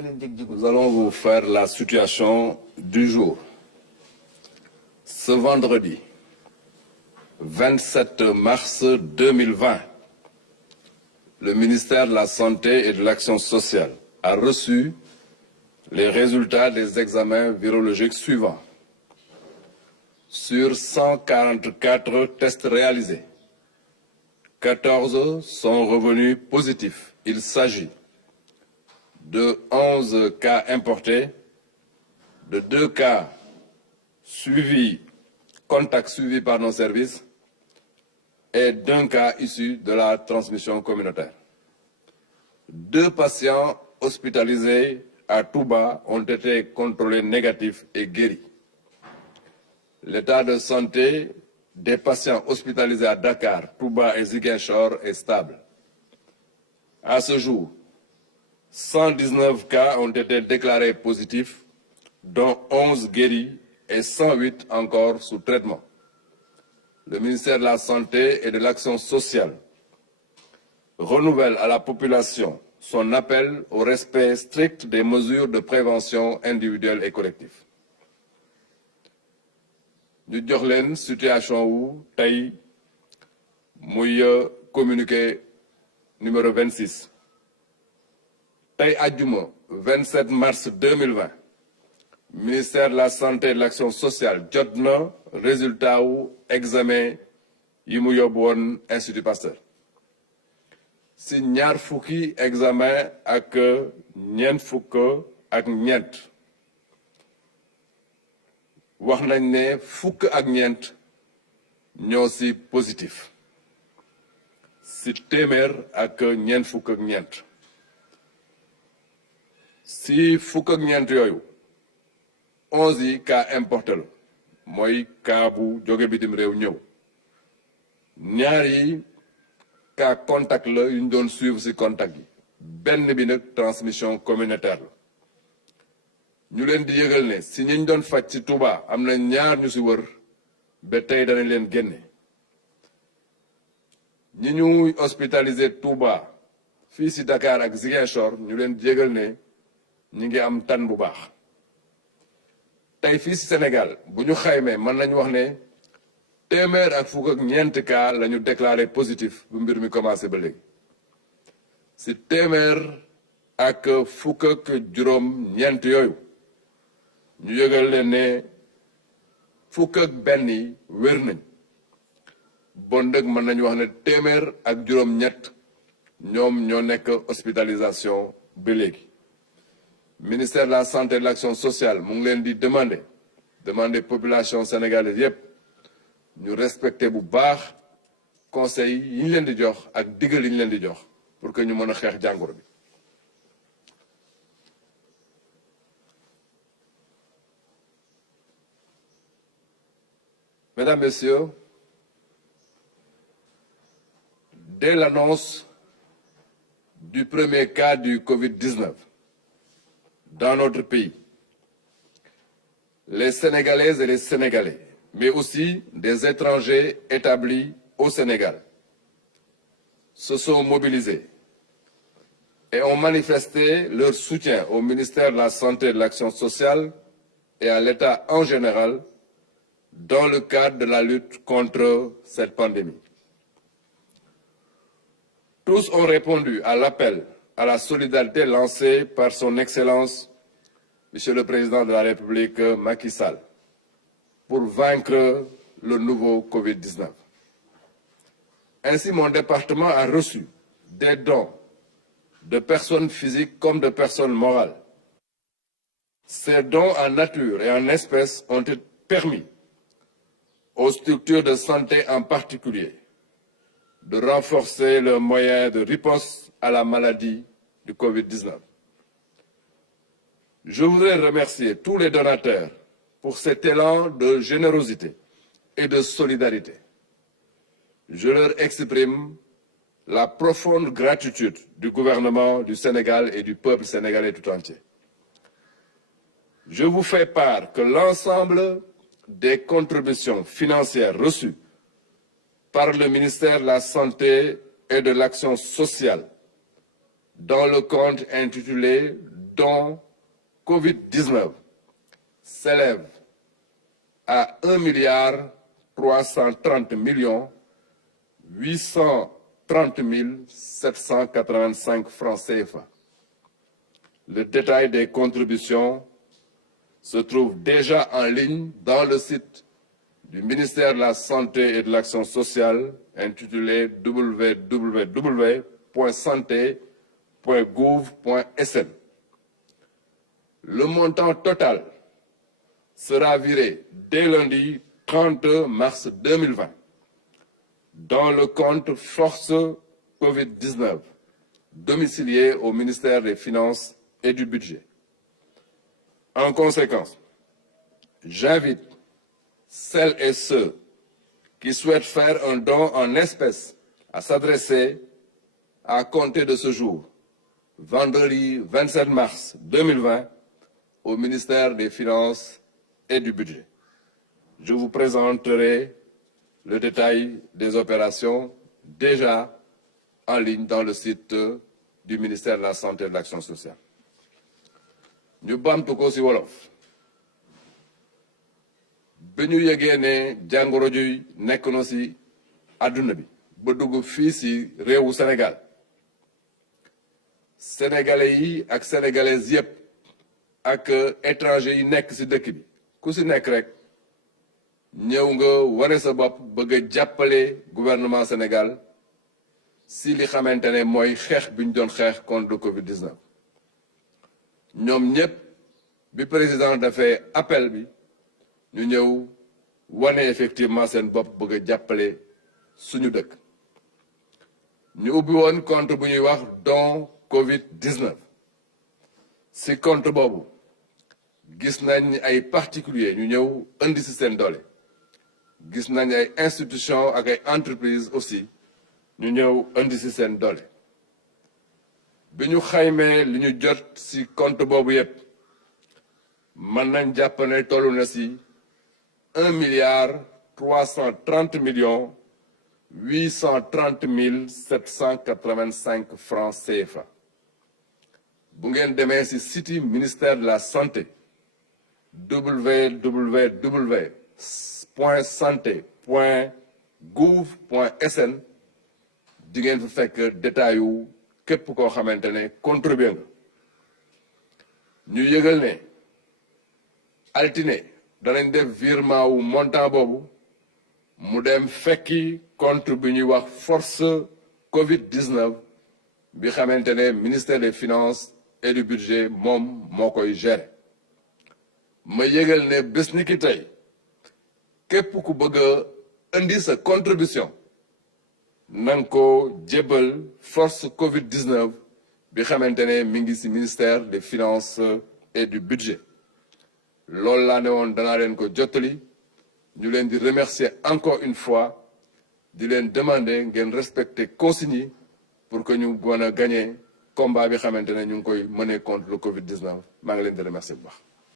Nous allons vous faire la situation du jour. Ce vendredi 27 mars 2020, le ministère de la Santé et de l'Action sociale a reçu les résultats des examens virologiques suivants. Sur 144 tests réalisés, 14 sont revenus positifs. Il s'agit de 11 cas importés, de 2 cas contacts suivis par nos services et d'un cas issu de la transmission communautaire. 2 patients hospitalisés à Touba ont été contrôlés négatifs et guéris. L'état de santé des patients hospitalisés à Dakar, Touba et Ziguinchor est stable. À ce jour, 119 cas ont été déclarés positifs, dont 11 guéris et 108 encore sous traitement. Le ministère de la Santé et de l'Action sociale renouvelle à la population son appel au respect strict des mesures de prévention individuelle et collective. Ñu jox leen situation wu tey muy communiqué numéro 26. tey àjjuma 27 mars 2020 ministère de la Santé et de l'Action sociale jot na résultat wu examen yi mu yóbbu woon Institut Pasteur. Si ñaar fukki examen ak ñeent fukk ak ñeent wax nañ ne fukk ak ñeent ñoo si positif si téeméer ak ñeent fukk ak ñeent si fukk ak ñeent yooyu 11 yi cas importé la mooy cas bu jóge bitim réew ñëw ñaar yi cas contact la yu ñu doon suivre si contact yi benn bi nag transmission communautaire la ñu leen di yëgal ne si ñi ñu doon faj ci Touba am na ñaar ñu si wër ba tey danañ leen génne ñi ñu hospitalisé Touba fii si Dakar ak Ziguinchor ñu leen di yëgal ne ñi ngi am tan bu baax tey fii si Sénégal bu ñu xaymee mën nañu wax ne téeméer ak fukk ak ñeent cas la ñu déclaré positif bu mbir mi commencé ba léegi si téeméer ak fukk ak juróom ñeent yooyu ñu yëgal leen ne fukk ak benn yi wér nañ bon nag mën nañu wax ne téeméer ak juróom ñett ñoom ñoo nekk hospitalisation ba léegi ministère de la Santé et de l'Action sociale mu ngi leen di demander population sénégalaise yépp ñu respecter bu baax conseil yi ñu leen di jox ak digal yi ñu leen di jox pour que ñu mën a xeex jàngoro bi. Mesdames, Messieurs, dès l'annonce du premier cas du Covid-19 dans notre pays, les Sénégalaises et les Sénégalais, mais aussi des étrangers établis au Sénégal, se sont mobilisés et ont manifesté leur soutien au ministère de la Santé et de l'Action sociale et à l'État en général dans le cadre de la lutte contre cette pandémie. Tous ont répondu à l'appel à la solidarité lancé par son Excellence, Monsieur le Président de la République, Macky Sall, pour vaincre le nouveau Covid-19. Ainsi, mon département a reçu des dons de personnes physiques comme de personnes morales. Ces dons en nature et en espèces ont permis aux structures de santé en particulier de renforcer leurs moyens de riposte à la maladie du Covid-19. Je voudrais remercier tous les donateurs pour cet élan de générosité et de solidarité. Je leur exprime la profonde gratitude du gouvernement du Sénégal et du peuple sénégalais tout entier. Je vous fais part que l'ensemble des contributions financières reçues par le ministère de la Santé et de l'Action sociale dans le compte intitulé dont Covid-19 s'élève à 1,330,830,785 francs CFA. Le détail des contributions se trouve déjà en ligne dans le site du ministère de la Santé et de l'Action sociale intitulé www.santé.gouv.sn. Le montant total sera viré dès lundi 30 mars 2020 dans le compte Force Covid-19 domicilié au ministère des Finances et du Budget. En conséquence, j'invite celles et ceux qui souhaitent faire un don en espèces à s'adresser à compter de ce jour, vendredi 27 mars 2020, au ministère des Finances et du Budget. Je vous présenterai le détail des opérations déjà en ligne dans le site du ministère de la Santé et de l'Action sociale. ñu baamtu ko ci wolof bi ñu yëgee ne jàngoro ji nekk na ci àdduna bi ba dugg fii ci réewu Sénégal sénégalais yi ak sénégalaises yépp ak étrangers yi nekk ci dëkk bi ku ci nekk rek ñëw nga wane sa bopp bëgg a jàppale gouvernement Sénégal ci li xamante ne mooy xeex bi ñu doon xeex contre le Covid-19. ñoom ñëpp bi président dafay appel bi ñu ñëw wane effectivement seen bopp bëgg a jàppale suñu dëkk ñu ubbi woon compte bu ñuy wax don Covid-19 ci compte boobu gis nañ ay particuliers ñu ñëw indi ci seen doole gis nañ ay institutions ak ay entreprises aussi ñu ñëw indi ci seen doole bi ñu xaymee li ñu jot ci compte boobu yépp mën nañ jàpp ne tollu na ci 1,330,830,785 francs CFA bu ngeen demee ci site ministère de la santé www.santé.gouv.sn di ngeen fa fekk détail yu képp koo xamante ne contribuer nga ñu yëgal ne altine danañ def virement wu montant boobu mu dem fekki compte bi ñuy wax force Covid-19 bi xamante ne ministère des Finances et du Budget moom moo koy gérer ma yëgal ne bés ni ki tey képp ku bëgg a indi sa contribution nanga ko jébbal force Covid-19 bi xamante ne mi ngi ci ministère des Finances et du Budget loolu laa ne woon danaa leen ko jottali ñu leen di remercier encore une fois di leen demander ngeen respecter consignes yi pour que ñu mën a gagner combat bi xamante ne ñu ngi koy mener contre le Covid-19 maa ngi leen di remercier bu baax.